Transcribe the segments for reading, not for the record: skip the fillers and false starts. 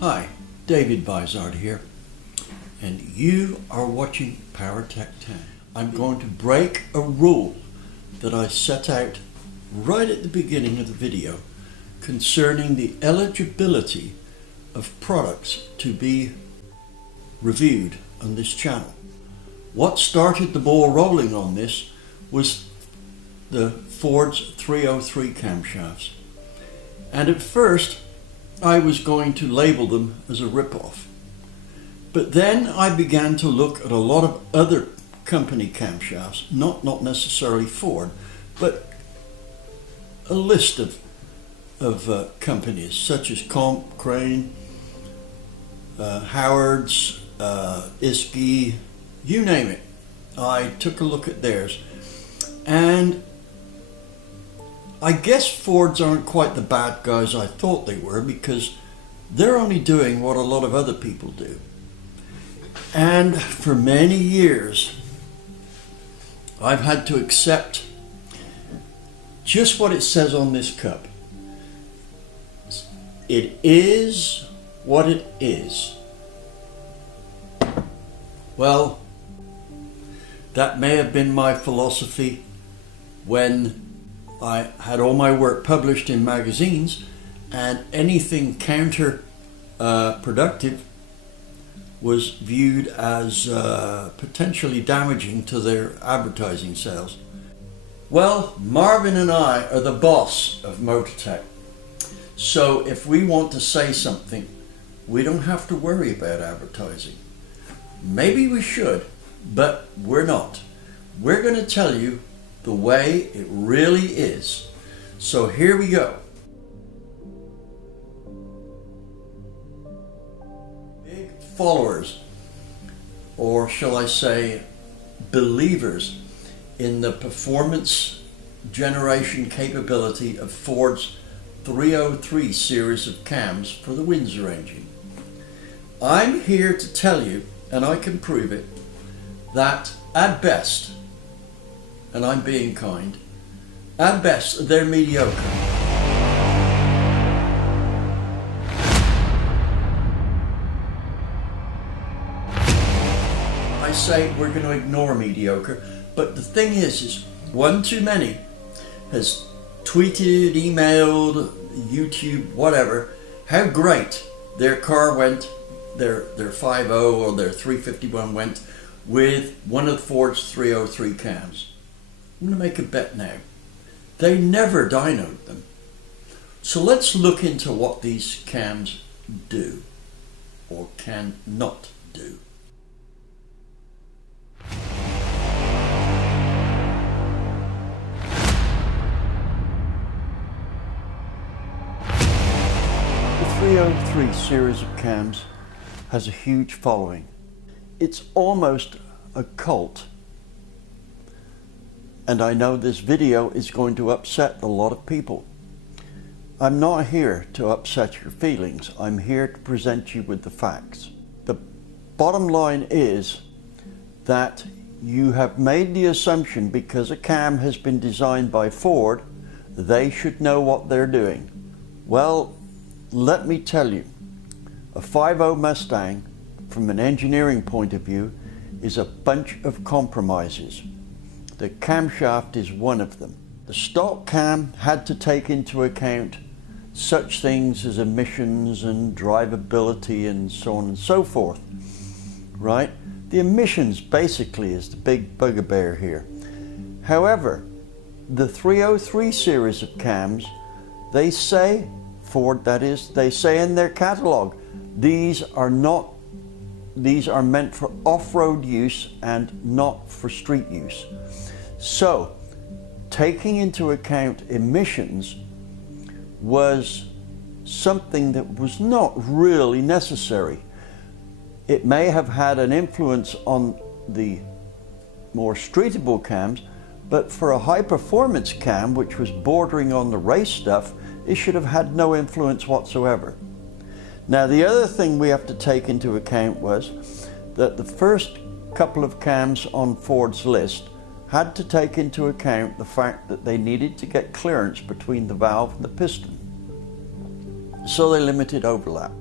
Hi, David Bizard here, and you are watching PowerTec 10. I'm going to break a rule that I set out right at the beginning of the video concerning the eligibility of products to be reviewed on this channel. What started the ball rolling on this was the Ford's 303 camshafts, and at first I was going to label them as a rip-off. But then I began to look at a lot of other company camshafts, not necessarily Ford, but a list of companies such as Comp, Crane, Howard's, Isky, you name it. I took a look at theirs, and I guess Fords aren't quite the bad guys I thought they were, because they're only doing what a lot of other people do. And for many years I've had to accept just what it says on this cup. It is what it is. Well, that may have been my philosophy when I had all my work published in magazines, and anything counter productive was viewed as potentially damaging to their advertising sales. Well, Marvin and I are the boss of MotorTech, so if we want to say something, we don't have to worry about advertising. Maybe we should, but we're not. We're going to tell you the way it really is. So here we go. Big followers, or shall I say believers, in the performance generation capability of Ford's 303 series of cams for the Windsor engine. I'm here to tell you, and I can prove it, that at best, and I'm being kind, at best they're mediocre. I say we're going to ignore mediocre, but the thing is one too many has tweeted, emailed, YouTube, whatever, how great their car went, their 50 or their 351 went with one of Ford's 303 cams. I'm going to make a bet now. They never dynoed them. So let's look into what these cams do or can not do. The 303 series of cams has a huge following. It's almost a cult. And I know this video is going to upset a lot of people. I'm not here to upset your feelings. I'm here to present you with the facts. The bottom line is that you have made the assumption because a cam has been designed by Ford, they should know what they're doing. Well, let me tell you, a 50 Mustang, from an engineering point of view, is a bunch of compromises. The camshaft is one of them. The stock cam had to take into account such things as emissions and drivability and so on and so forth, right? The emissions basically is the big bugbear here. However, the 303 series of cams, they say, Ford that is, they say in their catalog, these are meant for off-road use and not for street use. So, taking into account emissions was something that was not really necessary. It may have had an influence on the more streetable cams, but for a high-performance cam, which was bordering on the race stuff, it should have had no influence whatsoever. Now, the other thing we have to take into account was that the first couple of cams on Ford's list had to take into account the fact that they needed to get clearance between the valve and the piston. So they limited overlap.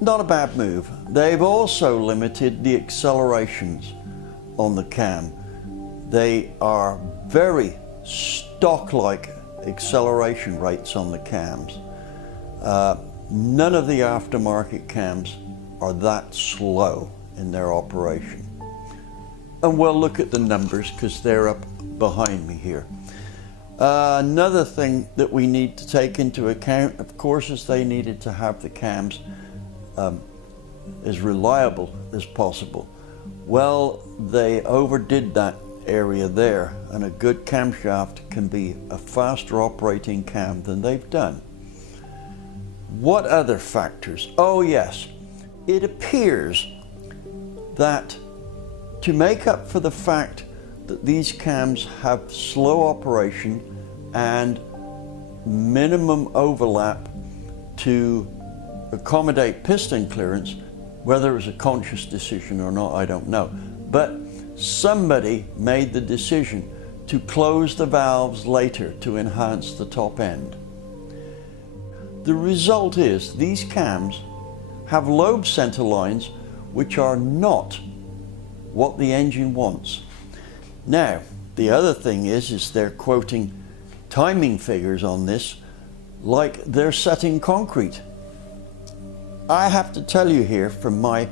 Not a bad move. They've also limited the accelerations on the cam. They are very stock-like acceleration rates on the cams. None of the aftermarket cams are that slow in their operation. And we'll look at the numbers because they're up behind me here. Another thing that we need to take into account, of course, is they needed to have the cams as reliable as possible. Well, they overdid that area there, and a good camshaft can be a faster operating cam than they've done. What other factors? Oh yes, it appears that to make up for the fact that these cams have slow operation and minimum overlap to accommodate piston clearance, whether it was a conscious decision or not, I don't know, but somebody made the decision to close the valves later to enhance the top end. The result is these cams have lobe center lines which are not what the engine wants. Now, the other thing is they're quoting timing figures on this like they're setting concrete. I have to tell you here, from my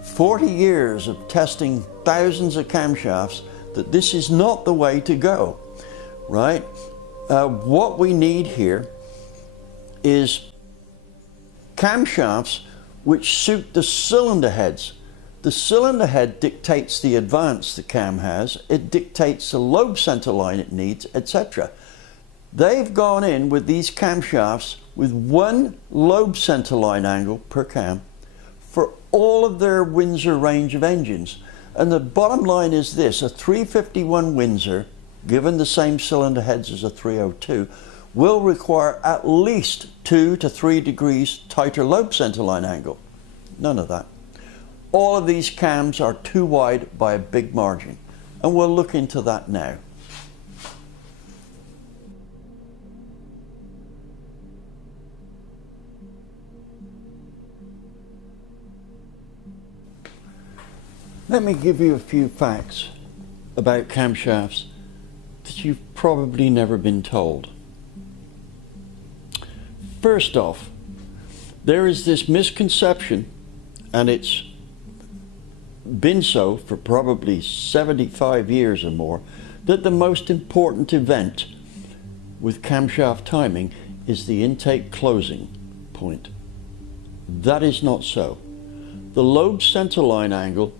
40 years of testing thousands of camshafts, that this is not the way to go, right? What we need here is camshafts which suit the cylinder heads. The cylinder head dictates the advance the cam has, it dictates the lobe center line it needs, etc. They've gone in with these camshafts with one lobe center line angle per cam for all of their Windsor range of engines. And the bottom line is this: a 351 Windsor, given the same cylinder heads as a 302, will require at least 2 to 3 degrees tighter lobe center line angle. None of that. All of these cams are too wide by a big margin, and we'll look into that now. Let me give you a few facts about camshafts that you've probably never been told. First off, there is this misconception, and it's been so for probably 75 years or more, that the most important event with camshaft timing is the intake closing point. That is not so. The lobe center line angle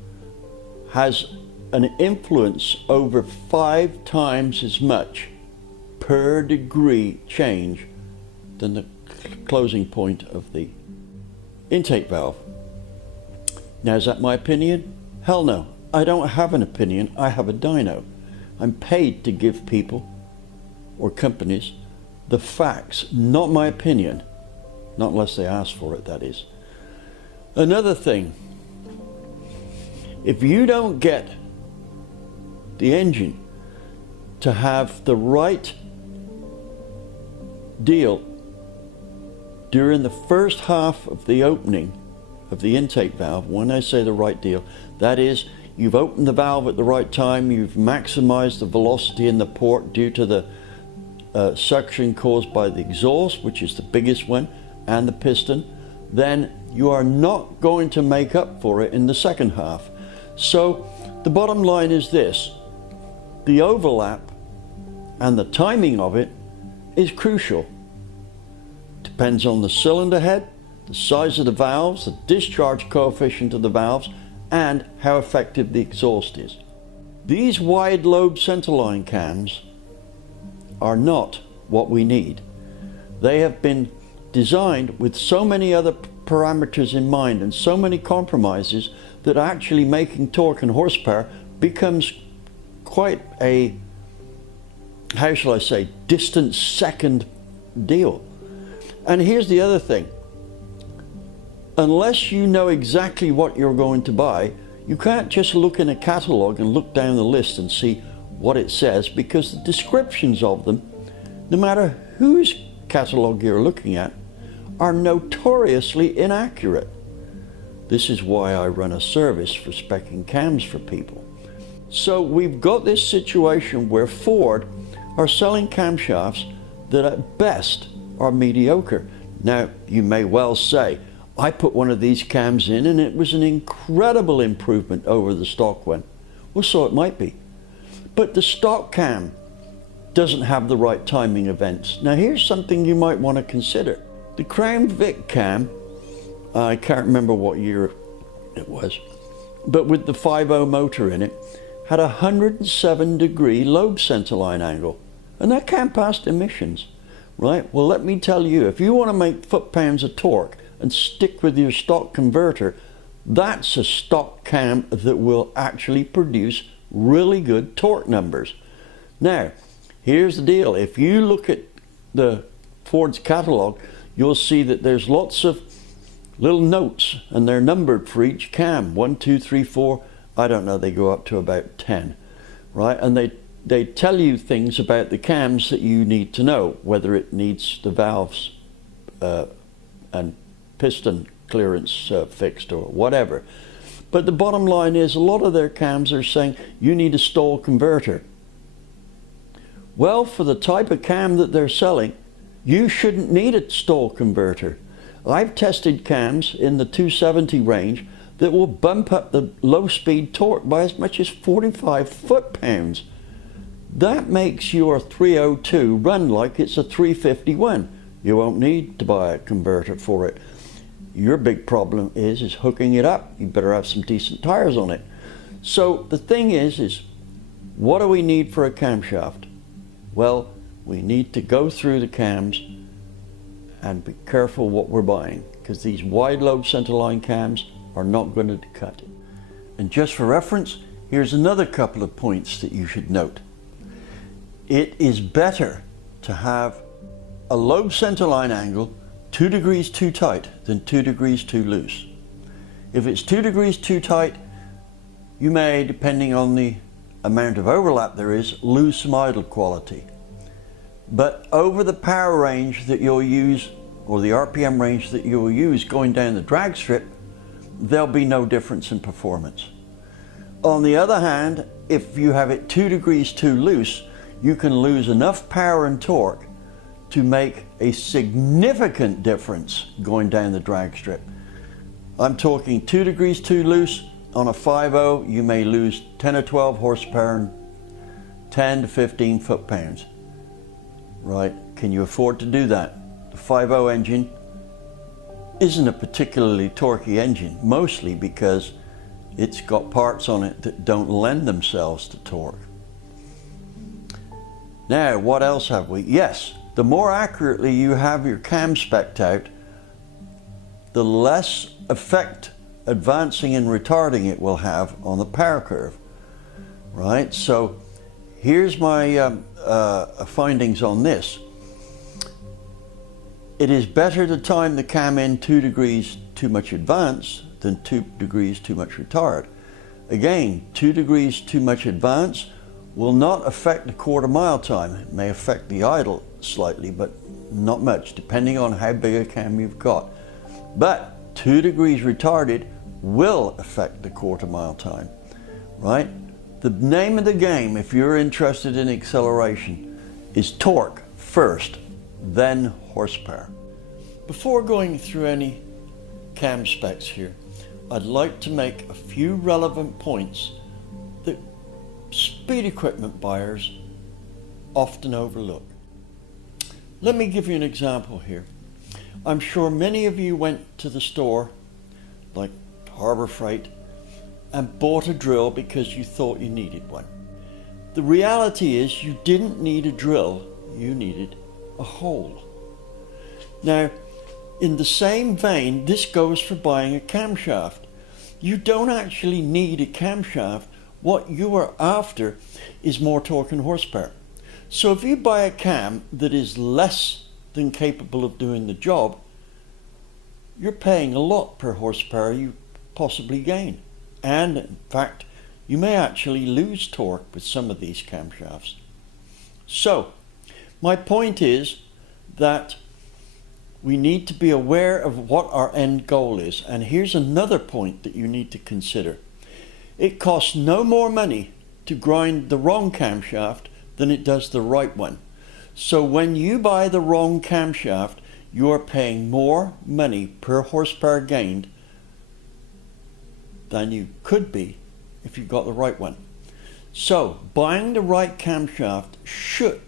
has an influence over 5 times as much per degree change than the closing point of the intake valve. Now, is that my opinion? Hell no. I don't have an opinion, I have a dyno. I'm paid to give people or companies the facts, not my opinion. Not unless they ask for it, that is. Another thing, if you don't get the engine to have the right deal during the first half of the opening of the intake valve, when I say the right deal, that is, you've opened the valve at the right time, you've maximized the velocity in the port due to the suction caused by the exhaust, which is the biggest one, and the piston, then you are not going to make up for it in the second half. So the bottom line is this: the overlap and the timing of it is crucial. Depends on the cylinder head, the size of the valves, the discharge coefficient of the valves, and how effective the exhaust is. These wide lobe centerline cams are not what we need. They have been designed with so many other parameters in mind and so many compromises that actually making torque and horsepower becomes quite a, how shall I say, distant second deal. And here's the other thing: unless you know exactly what you're going to buy, you can't just look in a catalogue and look down the list and see what it says, because the descriptions of them, no matter whose catalogue you're looking at, are notoriously inaccurate. This is why I run a service for speccing cams for people. So we've got this situation where Ford are selling camshafts that at best are mediocre. Now, you may well say, I put one of these cams in and it was an incredible improvement over the stock one. Well, so it might be. But the stock cam doesn't have the right timing events. Now, here's something you might want to consider. The Crown Vic cam, I can't remember what year it was, but with the 5.0 motor in it, had a 107-degree lobe centerline angle, and that cam passed emissions, right? Well, let me tell you, if you want to make foot-pounds of torque and stick with your stock converter, that's a stock cam that will actually produce really good torque numbers. Now, here's the deal. If you look at the Ford's catalog, you'll see that there's lots of little notes, and they're numbered for each cam. 1, 2, 3, 4, I don't know, they go up to about 10, right? And they tell you things about the cams that you need to know, whether it needs the valves and piston clearance fixed or whatever. But the bottom line is, a lot of their cams are saying you need a stall converter. Well, for the type of cam that they're selling, you shouldn't need a stall converter. I've tested cams in the 270 range that will bump up the low speed torque by as much as 45 foot-pounds. That makes your 302 run like it's a 351. You won't need to buy a converter for it. Your big problem is hooking it up. You better have some decent tires on it. So the thing is what do we need for a camshaft? Well, we need to go through the cams and be careful what we're buying, because these wide lobe centerline cams are not going to cut it. And just for reference, here's another couple of points that you should note. It is better to have a lobe centerline angle 2 degrees too tight than 2 degrees too loose. If it's 2 degrees too tight, you may, depending on the amount of overlap there is, lose some idle quality. But over the power range that you'll use, or the RPM range that you'll use going down the drag strip, there'll be no difference in performance. On the other hand, if you have it 2 degrees too loose, you can lose enough power and torque to make a significant difference going down the drag strip. I'm talking 2 degrees too loose. On a 5.0, you may lose 10 or 12 horsepower and 10 to 15 foot-pounds. Right? Can you afford to do that? The 5.0 engine isn't a particularly torquey engine, mostly because it's got parts on it that don't lend themselves to torque. Now, what else have we? Yes, the more accurately you have your cam spec'd out, the less effect advancing and retarding it will have on the power curve. Right? So here's my findings on this. It is better to time the cam in 2 degrees too much advance than 2 degrees too much retard. Again, 2 degrees too much advance will not affect the quarter-mile time. It may affect the idle slightly, but not much, depending on how big a cam you've got. But 2 degrees retarded will affect the quarter-mile time, right? The name of the game, if you're interested in acceleration, is torque first, then horsepower. Before going through any cam specs here, I'd like to make a few relevant points that speed equipment buyers often overlook. Let me give you an example here. I'm sure many of you went to the store, like Harbor Freight, and bought a drill because you thought you needed one. The reality is you didn't need a drill, you needed a hole. Now, in the same vein, this goes for buying a camshaft. You don't actually need a camshaft. What you are after is more torque and horsepower. So if you buy a cam that is less than capable of doing the job, you're paying a lot per horsepower you possibly gain. And in fact, you may actually lose torque with some of these camshafts. So my point is that we need to be aware of what our end goal is. And here's another point that you need to consider. It costs no more money to grind the wrong camshaft than it does the right one. So when you buy the wrong camshaft, you're paying more money per horsepower gained than you could be if you got the right one. So buying the right camshaft should,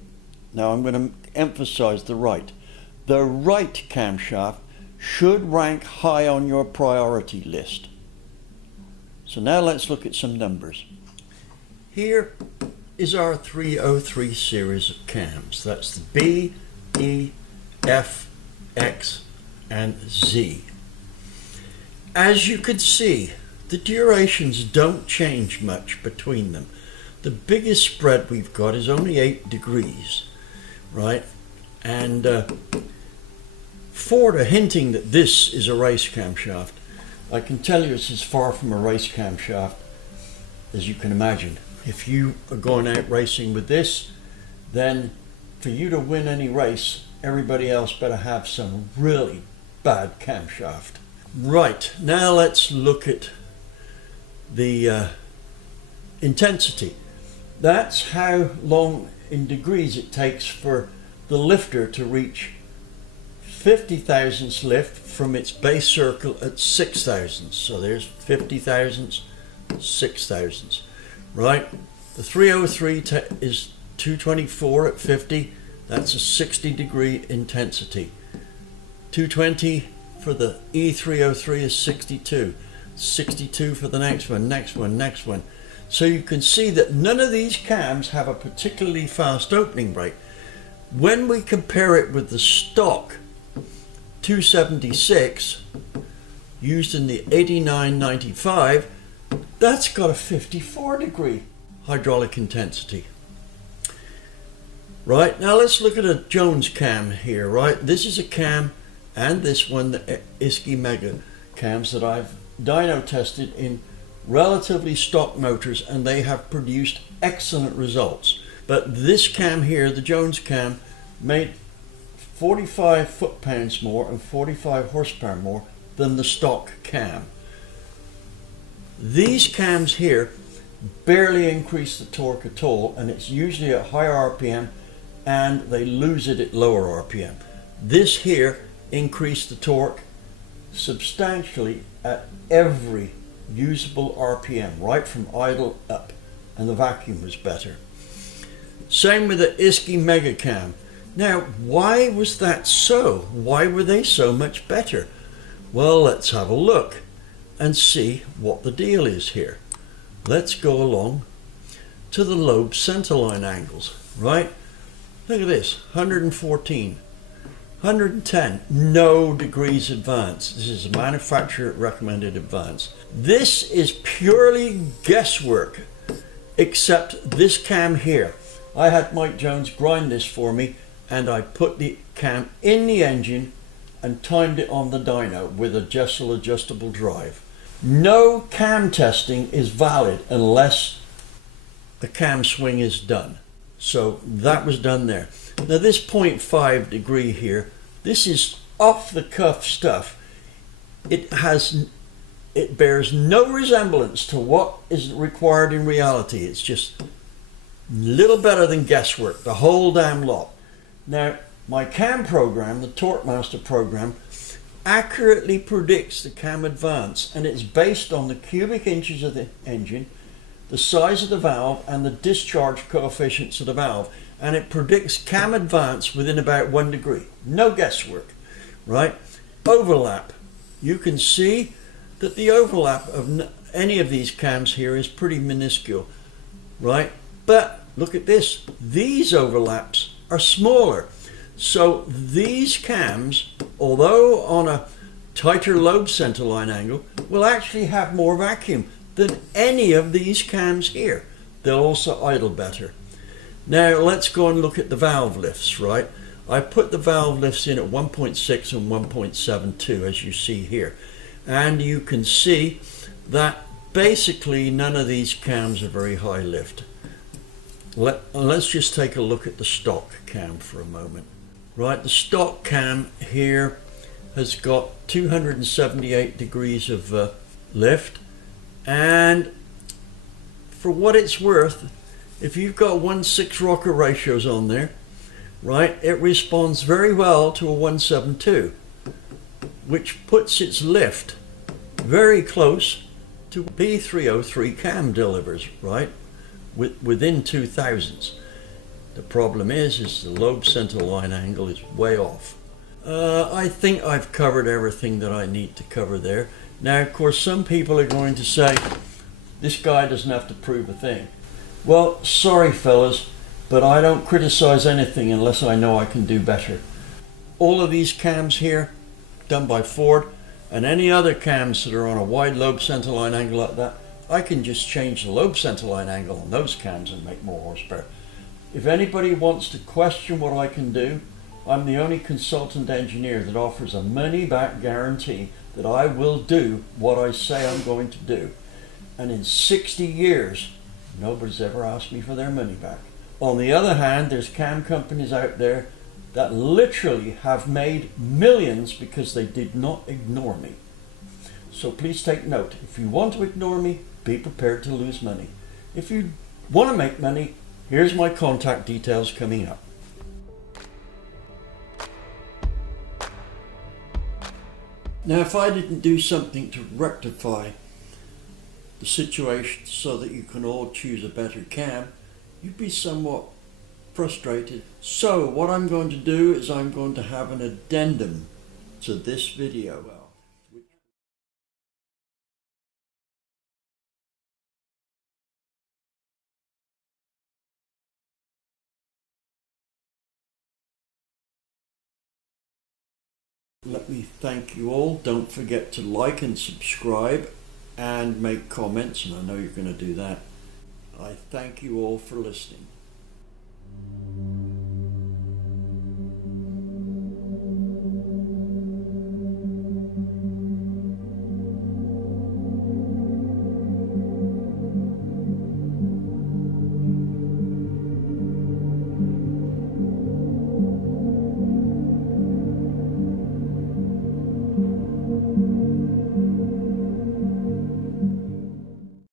now I'm going to emphasize the right camshaft should rank high on your priority list. So now let's look at some numbers. Here is our 303 series of cams. That's the B, E, F, X, and Z. As you can see, the durations don't change much between them. The biggest spread we've got is only 8 degrees, right? And Ford are hinting that this is a race camshaft. I can tell you it's as far from a race camshaft as you can imagine. If you are going out racing with this, then for you to win any race, everybody else better have some really bad camshaft. Right, now let's look at the intensity. That's how long in degrees it takes for the lifter to reach 50 thousandths lift from its base circle at 6 thousandths. So there's 50 thousandths, 6 thousandths, right? The 303 is 224 at 50. That's a 60 degree intensity. 220 for the E303 is 62. 62 for the next one, next one, next one. So you can see that none of these cams have a particularly fast opening rate. When we compare it with the stock 276 used in the 8995, that's got a 54 degree hydraulic intensity. Right, now let's look at a Jones cam here, right? This is a cam, and this one, the Isky Mega cams that I've dyno tested in relatively stock motors, and they have produced excellent results. But this cam here, the Jones cam, made 45 foot-pounds more and 45 horsepower more than the stock cam. These cams here barely increase the torque at all, and it's usually at higher RPM, and they lose it at lower RPM. This here increased the torque substantially at every usable RPM, right from idle up, and the vacuum was better. Same with the Isky Mega Cam. Now, why was that so? Why were they so much better? Well, let's have a look and see what the deal is here. Let's go along to the lobe centerline angles, right? Look at this, 114, 110, no degrees advance. This is a manufacturer recommended advance. This is purely guesswork, except this cam here. I had Mike Jones grind this for me, and I put the cam in the engine and timed it on the dyno with a Jessel adjustable drive. No cam testing is valid unless the cam swing is done. So that was done there. Now this 0.5 degree here, this is off the cuff stuff. It bears no resemblance to what is required in reality. It's just a little better than guesswork, the whole damn lot. Now my cam program, the Torque Master program, accurately predicts the cam advance, and it's based on the cubic inches of the engine, the size of the valve, and the discharge coefficients of the valve, and it predicts cam advance within about 1 degree. No guesswork, right? Overlap. You can see that the overlap of any of these cams here is pretty minuscule, right? But look at this. These overlaps are smaller. So these cams, although on a tighter lobe centerline angle, will actually have more vacuum than any of these cams here. They'll also idle better. Now let's go and look at the valve lifts, right? I put the valve lifts in at 1.6 and 1.72 as you see here. And you can see that basically none of these cams are very high lift. Let's just take a look at the stock cam for a moment. Right, the stock cam here has got 278 degrees of lift, and for what it's worth, if you've got 1:6 rocker ratios on there, right, it responds very well to a 172, which puts its lift very close to B303 cam delivers, right, within 2000s. The problem is the lobe center line angle is way off. I think I've covered everything that I need to cover there. Now, of course, some people are going to say, this guy doesn't have to prove a thing. Well, sorry fellas, but I don't criticize anything unless I know I can do better. All of these cams here, done by Ford, and any other cams that are on a wide lobe center line angle like that, I can just change the lobe center line angle on those cams and make more horsepower. If anybody wants to question what I can do, I'm the only consultant engineer that offers a money-back guarantee that I will do what I say I'm going to do. And in 60 years, nobody's ever asked me for their money back. On the other hand, there's cam companies out there that literally have made millions because they did not ignore me. So please take note. If you want to ignore me, be prepared to lose money. If you want to make money, here's my contact details coming up. Now, if I didn't do something to rectify the situation so that you can all choose a better cam, you'd be somewhat frustrated. So what I'm going to do is I'm going to have an addendum to this video. Let me thank you all. Don't forget to like and subscribe and make comments, and I know you're going to do that. I thank you all for listening.